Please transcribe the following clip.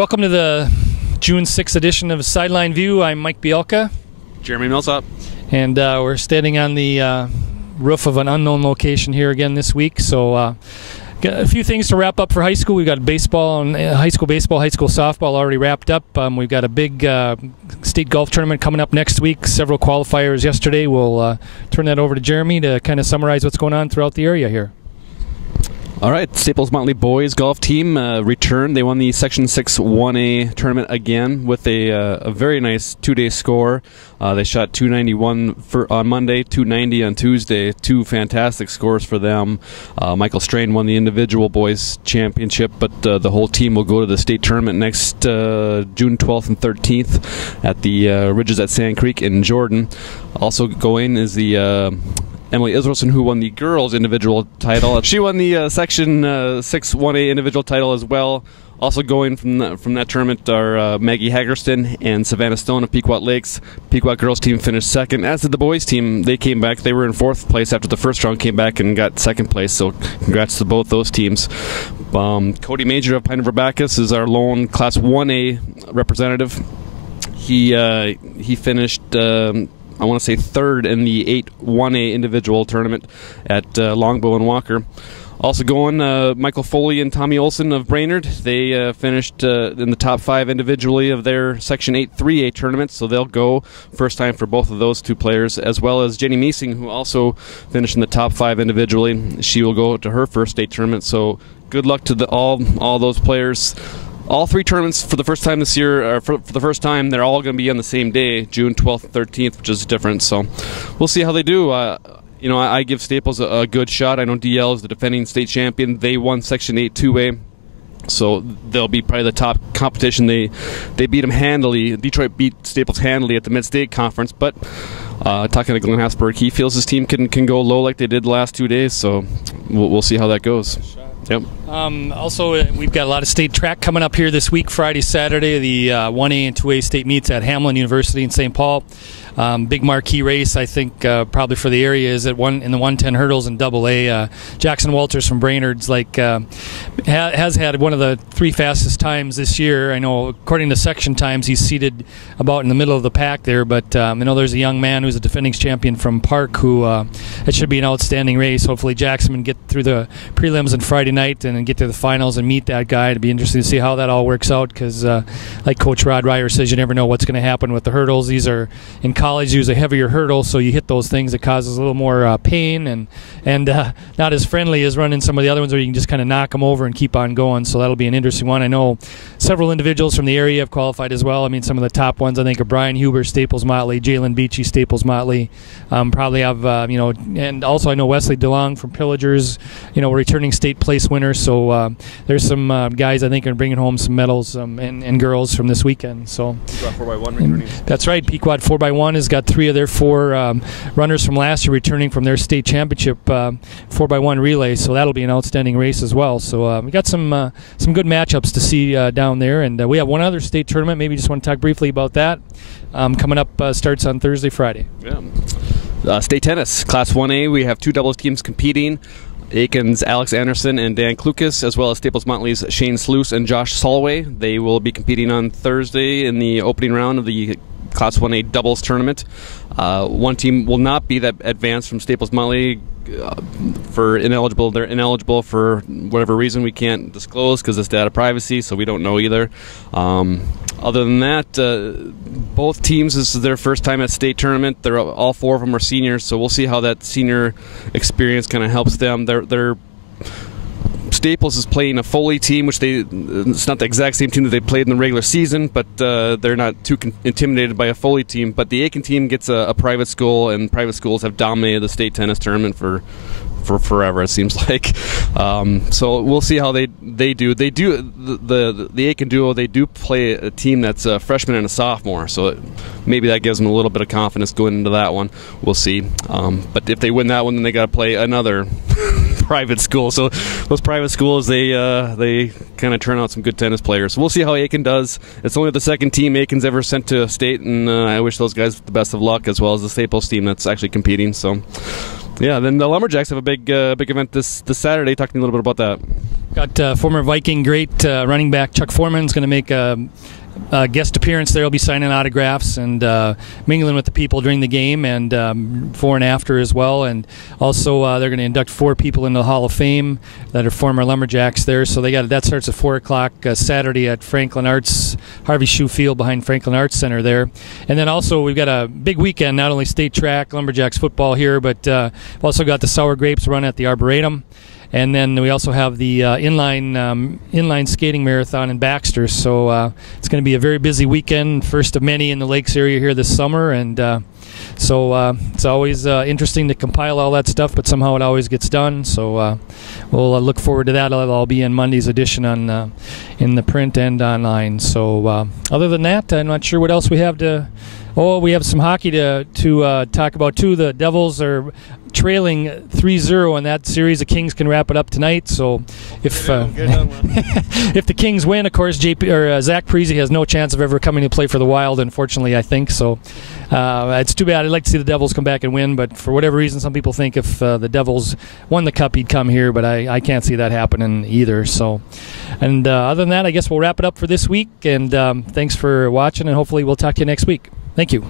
Welcome to the June 6th edition of Sideline View. I'm Mike Bielka. Jeremy Millsop. And we're standing on the roof of an unknown location here again this week. So got a few things to wrap up for high school. We've got baseball and high school baseball, high school softball already wrapped up. We've got a big state golf tournament coming up next week. Several qualifiers yesterday. We'll turn that over to Jeremy to kind of summarize what's going on throughout the area here. All right, Staples Motley boys golf team returned. They won the Section 6 1A tournament again with a very nice two-day score. They shot 291 on Monday, 290 on Tuesday. Two fantastic scores for them. Michael Strain won the individual boys championship, but the whole team will go to the state tournament next June 12th and 13th at the Ridges at Sand Creek in Jordan. Also going is the Emily Israelson, who won the girls' individual title. She won the Section 6 1A individual title as well. Also going from that tournament are Maggie Hagerston and Savannah Stone of Pequot Lakes. Pequot girls team finished second, as did the boys team. They came back. They were in fourth place after the first round, came back and got second place, so congrats to both those teams. Cody Major of Pine River Bacchus is our lone Class 1A representative. He finished I want to say third in the 8 1A individual tournament at Longbow and Walker. Also going, Michael Foley and Tommy Olson of Brainerd. They finished in the top 5 individually of their Section 8 3A tournament, so they'll go. First time for both of those two players, as well as Jenny Meesing, who also finished in the top 5 individually. She will go to her first state tournament, so good luck to all those players. All 3 tournaments for the first time this year, or for the first time, they're all going to be on the same day, June 12th and 13th, which is different. So we'll see how they do. I give Staples a good shot. I know DL is the defending state champion. They won Section 8 2A, so they'll be probably the top competition. They beat them handily. Detroit beat Staples handily at the Mid-State Conference, but talking to Glenn Hasberg, he feels his team can go low like they did the last 2 days, so we'll see how that goes. Yep. Also, we've got a lot of state track coming up here this week, Friday, Saturday. The 1A and 2A state meets at Hamlin University in St. Paul. Big marquee race, I think, probably for the area is in the 110 hurdles in AA. Jackson Walters from Brainerd's has had one of the 3 fastest times this year. I know, according to section times, he's seated about in the middle of the pack there. But I know there's a young man who's a defending champion from Park who it should be an outstanding race. Hopefully, Jackson can get through the prelims on Friday night and then get to the finals and meet that guy. It'd be interesting to see how that all works out because, like Coach Rod Ryer says, you never know what's going to happen with the hurdles. These are in college use a heavier hurdle, so you hit those things that causes a little more pain and not as friendly as running some of the other ones where you can just kind of knock them over and keep on going. So that'll be an interesting one. I know several individuals from the area have qualified as well. I mean, some of the top ones I think are Brian Huber, Staples Motley, Jalen Beachy, Staples Motley. Probably have and also I know Wesley DeLong from Pillagers, returning state place winner. So there's some guys I think are bringing home some medals and girls from this weekend. So Pequot 4x1 returning. That's right. Pequot 4x1 has got 3 of their 4 runners from last year returning from their state championship 4x1 relay, so that'll be an outstanding race as well. So we got some good matchups to see down there, and we have one other state tournament. Maybe just want to talk briefly about that. Coming up, starts on Thursday, Friday. Yeah. State tennis, Class 1A. We have 2 doubles teams competing. Aiken's Alex Anderson and Dan Klukas, as well as Staples Motley's Shane Sluice and Josh Solway. They will be competing on Thursday in the opening round of the Class 1A doubles tournament. One team will not be that advanced from Staples Motley for ineligible. They're ineligible for whatever reason we can't disclose because it's data privacy, so we don't know either. Other than that, both teams, this is their first time at state tournament. All 4 of them are seniors, so we'll see how that senior experience kind of helps them. They're Staples is playing a Foley team, which it's not the exact same team that they played in the regular season, but they're not too intimidated by a Foley team. But the Aiken team gets a private school, and private schools have dominated the state tennis tournament for forever, it seems like. So we'll see how they do. They do the Aiken duo. They do play a team that's a freshman and a sophomore, so maybe that gives them a little bit of confidence going into that one. We'll see. But if they win that one, then they got to play another private school. So those private schools, they kind of turn out some good tennis players. So we'll see how Aiken does. It's only the second team Aiken's ever sent to state, and I wish those guys the best of luck, as well as the Staples team that's actually competing. So Yeah, then the Lumberjacks have a big event this Saturday. Talk to me a little bit about that. Got former Viking great running back Chuck Foreman's going to make a guest appearance there. He'll be signing autographs and mingling with the people during the game and before and after as well. And also they're going to induct 4 people into the Hall of Fame that are former Lumberjacks there. So that starts at 4 o'clock Saturday at Franklin Arts, Harvey Shue Field behind Franklin Arts Center there. And then also we've got a big weekend, not only state track, Lumberjacks football here, but we've also got the Sour Grapes run at the Arboretum. And then we also have the inline skating marathon in Baxter. So it's going to be a very busy weekend, first of many in the Lakes area here this summer. And so it's always interesting to compile all that stuff, but somehow it always gets done. So we'll look forward to that. It'll all be in Monday's edition on in the print and online. So other than that, I'm not sure what else we have to. Oh, we have some hockey to talk about too. The Devils are trailing 3-0 in that series. The Kings can wrap it up tonight. So if if the Kings win, of course, Zach Parise has no chance of ever coming to play for the Wild, unfortunately, I think. So it's too bad. I'd like to see the Devils come back and win, but for whatever reason, some people think if the Devils won the Cup, he'd come here, but I can't see that happening either. So, and other than that, I guess we'll wrap it up for this week, and thanks for watching, and hopefully we'll talk to you next week. Thank you.